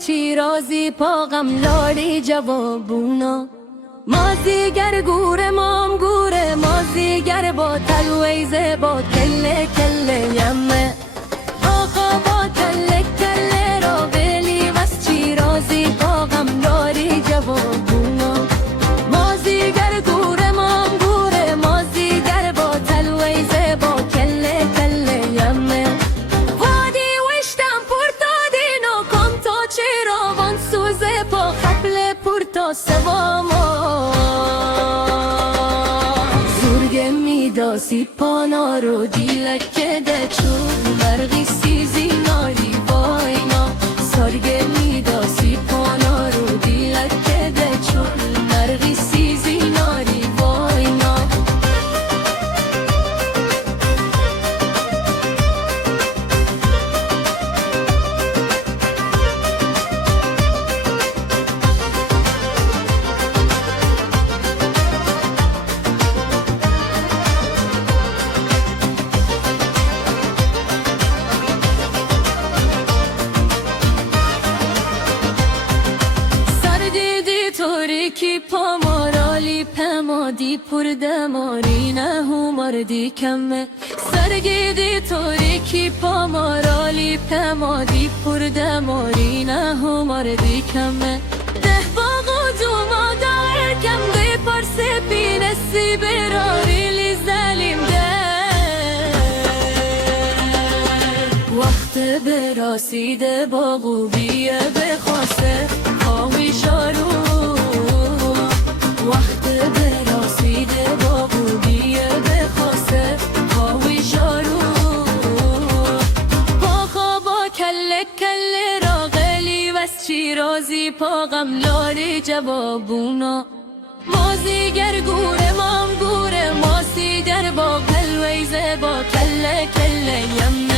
شیرازی پاغم لاری جوابونا مازیگر گوره مام گوره مازیگر با تلویزه با کله کله یمه آقا با کله کله را بلی وست شیرازی پاغم لاری جوابونا مازیگر گوره مام گوره مازیگر با تلویزه با کله کله یمه وادی وشتم پورتادینو کم تو چرا وان سوزه پا قبل پورتا سواما زورگه میداسی پانا رو دیلکه ده چون برقی سیزی ناری باینا سارگه میداسی پانا رو دیلکه ده چون برقی سیزی ناری باینا کی پامارالی پمادی پر دماری نه مردی کمه سرگیدی توری کی پامارالی پمادی پر دماری نه مردی کمه ده باغو دوما دایر کم دی پرس بینسی براری لی زلیم ده وقت براسیده باغو بیه بخواسته خواهی شارو وقت براسیده با بودیه بخواسته خواهی شارو پاخا با کله کله را غلی وست شیرازی پاغم لاری جوابونا مازیگر گوره مام گوره ماسیگر با کلویزه با کله کله یم